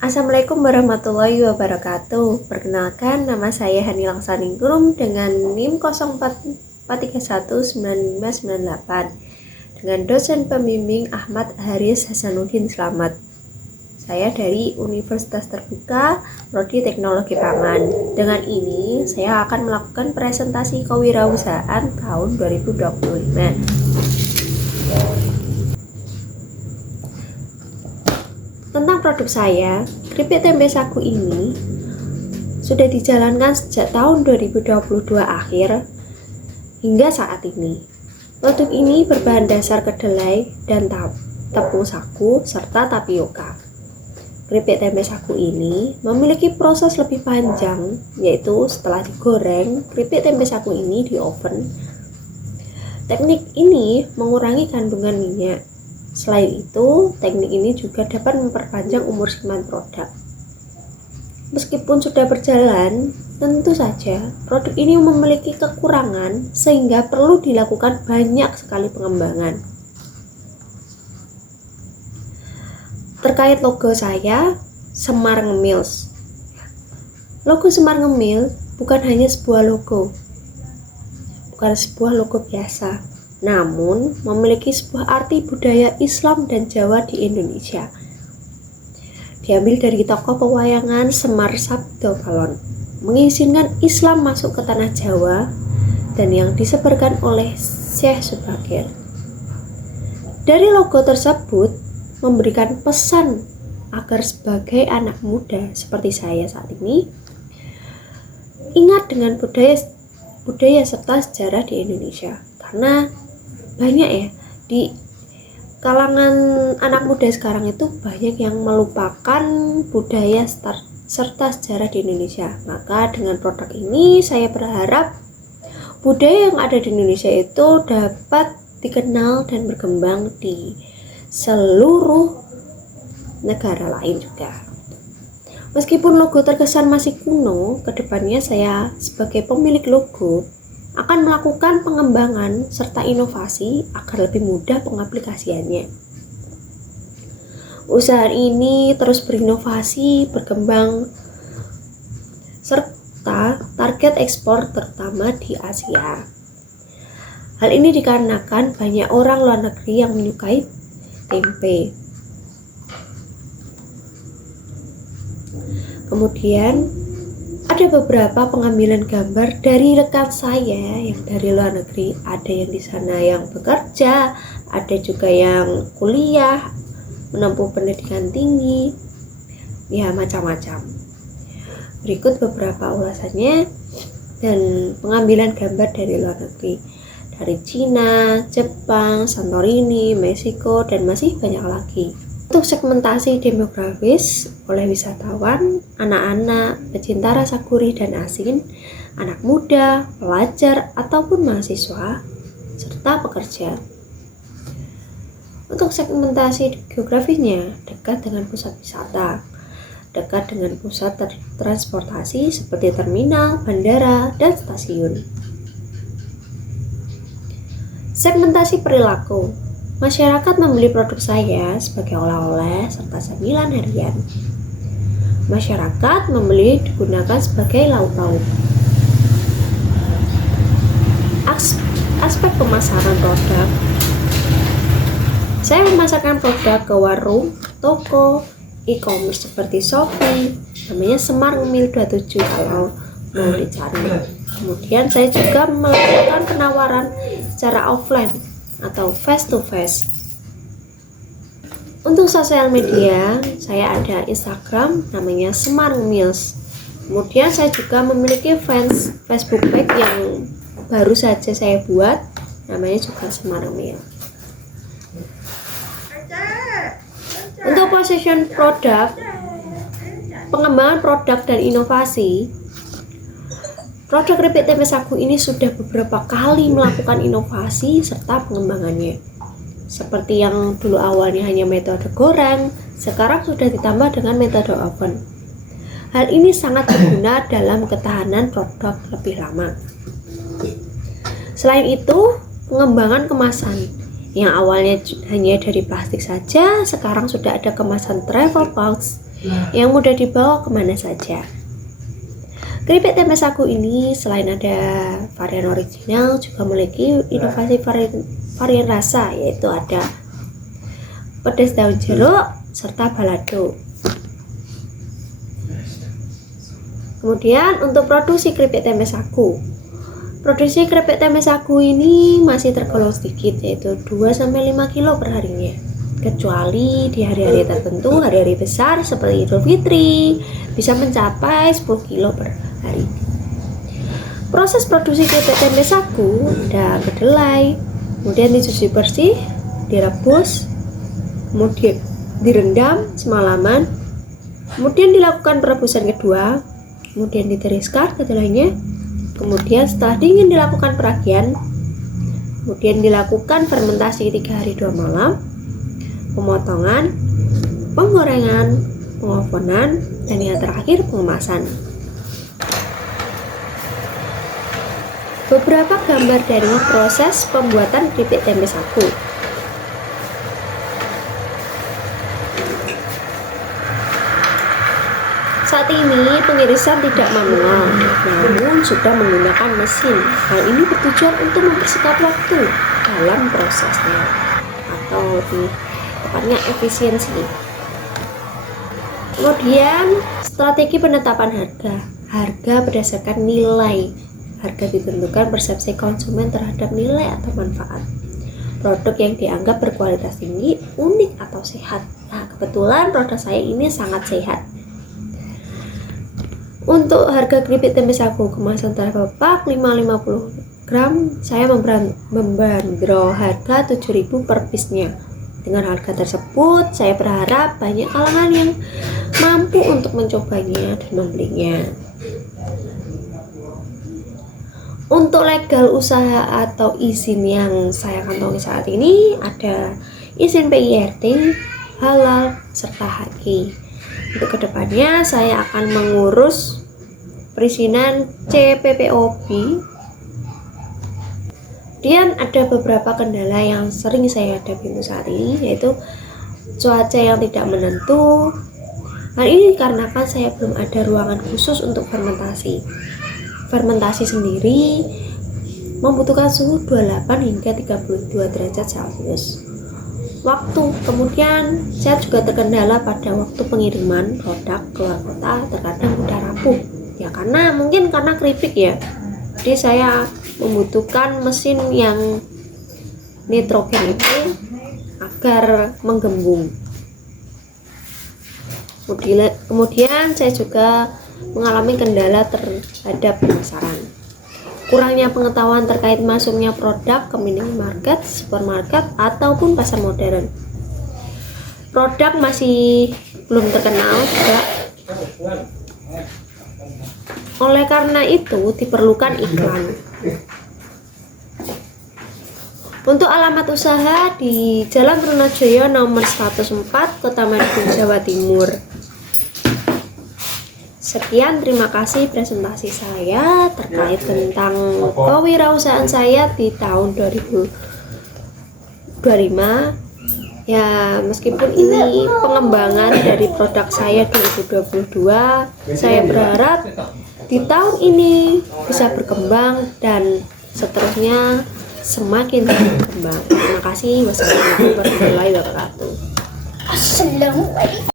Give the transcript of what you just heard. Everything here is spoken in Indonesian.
Assalamualaikum warahmatullahi wabarakatuh. Perkenalkan, nama saya Hani Langsaningrum dengan NIM 0443195598 dengan dosen pembimbing Ahmad Haris Hasanuddin Slamet. Saya dari Universitas Terbuka, Prodi Teknologi Pangan. Dengan ini, saya akan melakukan presentasi kewirausahaan tahun 2025. Tentang produk saya, keripik tempe sagu ini sudah dijalankan sejak tahun 2022 akhir hingga saat ini. Produk ini berbahan dasar kedelai dan tepung sagu serta tapioka. Keripik tempe sagu ini memiliki proses lebih panjang, yaitu setelah digoreng, keripik tempe sagu ini di oven. Teknik ini mengurangi kandungan minyak. Selain itu, teknik ini juga dapat memperpanjang umur simpan produk. Meskipun sudah berjalan, tentu saja produk ini memiliki kekurangan sehingga perlu dilakukan banyak sekali pengembangan. Terkait logo saya, Semar Ngemils. Logo Semar Ngemil bukan hanya sebuah logo. Bukan sebuah logo biasa, namun memiliki sebuah arti budaya Islam dan Jawa di Indonesia. Diambil dari tokoh pewayangan Semar Sabdopalon, mengizinkan Islam masuk ke tanah Jawa dan yang disebarkan oleh Syekh Subakir. Dari logo tersebut memberikan pesan agar sebagai anak muda seperti saya saat ini ingat dengan budaya serta sejarah di Indonesia, karena banyak ya di kalangan anak muda sekarang itu banyak yang melupakan budaya serta sejarah di Indonesia. Maka dengan produk ini saya berharap budaya yang ada di Indonesia itu dapat dikenal dan berkembang di seluruh negara lain juga. Meskipun logo terkesan masih kuno, kedepannya saya sebagai pemilik logo akan melakukan pengembangan serta inovasi agar lebih mudah pengaplikasiannya. Usaha ini terus berinovasi, berkembang, serta target ekspor terutama di Asia. Hal ini dikarenakan banyak orang luar negeri yang menyukai tempe. Kemudian ada beberapa pengambilan gambar dari rekan saya yang dari luar negeri. Ada yang di sana yang bekerja, ada juga yang kuliah, menempuh pendidikan tinggi, ya macam-macam. Berikut beberapa ulasannya dan pengambilan gambar dari luar negeri, dari Cina, Jepang, Santorini, Meksiko, dan masih banyak lagi. Untuk segmentasi demografis oleh wisatawan, anak-anak, pecinta rasa gurih dan asin, anak muda, pelajar, ataupun mahasiswa, serta pekerja. Untuk segmentasi geografinya, dekat dengan pusat wisata, dekat dengan pusat transportasi seperti terminal, bandara, dan stasiun. Segmentasi perilaku. Masyarakat membeli produk saya sebagai oleh-oleh serta camilan harian. Masyarakat membeli digunakan sebagai lauk pauk. Aspek pemasaran produk. Saya memasarkan produk ke warung, toko, e-commerce seperti Shopee, namanya Semar Ngemil 27 kalau mau dicari. Kemudian saya juga melakukan penawaran secara offline atau face to face. Untuk sosial media, saya ada Instagram namanya Semar Ngemils. Kemudian saya juga memiliki Facebook page yang baru saja saya buat, namanya juga Semar Ngemils. Untuk position produk, pengembangan produk dan inovasi, produk keripik tempe sagu ini sudah beberapa kali melakukan inovasi serta pengembangannya. Seperti yang dulu awalnya hanya metode goreng, sekarang sudah ditambah dengan metode oven. Hal ini sangat berguna dalam ketahanan produk lebih lama. Selain itu, pengembangan kemasan yang awalnya hanya dari plastik saja, sekarang sudah ada kemasan travel box yang mudah dibawa kemana saja. Keripik tempe sagu ini selain ada varian original juga memiliki inovasi varian rasa, yaitu ada pedas daun jeruk serta balado. Kemudian untuk produksi keripik tempe sagu. Produksi keripik tempe sagu ini masih tergolong sedikit, yaitu 2-5 kilo per harinya. Kecuali di hari-hari tertentu, hari-hari besar seperti Idul Fitri, bisa mencapai 10 kilo per hari. Proses produksi keripik tempe sagu ada kedelai, kemudian dicuci bersih, direbus, kemudian direndam semalaman, kemudian dilakukan perebusan kedua, kemudian ditiriskan kedelainya, kemudian setelah dingin dilakukan peragian, kemudian dilakukan fermentasi 3 hari 2 malam, pemotongan, penggorengan, pengovenan, dan yang terakhir pengemasan. Beberapa gambar dari proses pembuatan keripik tempe sagu. Saat ini pengirisan tidak manual, namun sudah menggunakan mesin. Hal ini bertujuan untuk mempersingkat waktu dalam prosesnya, atau lebih tepatnya efisiensi. Kemudian strategi penetapan harga. Harga berdasarkan nilai. Harga ditentukan persepsi konsumen terhadap nilai atau manfaat. Produk yang dianggap berkualitas tinggi, unik atau sehat. Nah, kebetulan produk saya ini sangat sehat. Untuk harga keripik tempe sagu kemasan terpapak 550 gram, saya membandrol harga 7.000 per piece-nya. Dengan harga tersebut, saya berharap banyak kalangan yang mampu untuk mencobanya dan membelinya. Untuk legal usaha atau izin yang saya kantongi saat ini ada izin PIRT, halal, serta HG. Untuk kedepannya saya akan mengurus perizinan CPPOB. Kemudian ada beberapa kendala yang sering saya hadapi untuk saat ini, yaitu cuaca yang tidak menentu. Hal ini dikarenakan saya belum ada ruangan khusus untuk fermentasi. Fermentasi sendiri membutuhkan suhu 28 hingga 32 derajat Celcius. Kemudian saya juga terkendala pada waktu pengiriman produk keluar kota, terkadang mudah rapuh. Ya karena keripik ya. Jadi saya membutuhkan mesin yang nitrogen itu agar menggembung. Kemudian saya juga mengalami kendala terhadap pemasaran. Kurangnya pengetahuan terkait masuknya produk ke minimarket, supermarket, ataupun pasar modern. Produk masih belum terkenal juga. Oleh karena itu diperlukan iklan. Untuk alamat usaha di Jalan Trunojoyo nomor 104, Kota Madiun, Jawa Timur. Sekian, terima kasih presentasi saya terkait tentang kewirausahaan saya di tahun 2025. Ya, meskipun ini pengembangan dari produk saya 2022, saya berharap di tahun ini bisa berkembang dan seterusnya semakin berkembang. Terima kasih. Wassalamualaikum warahmatullahi wabarakatuh.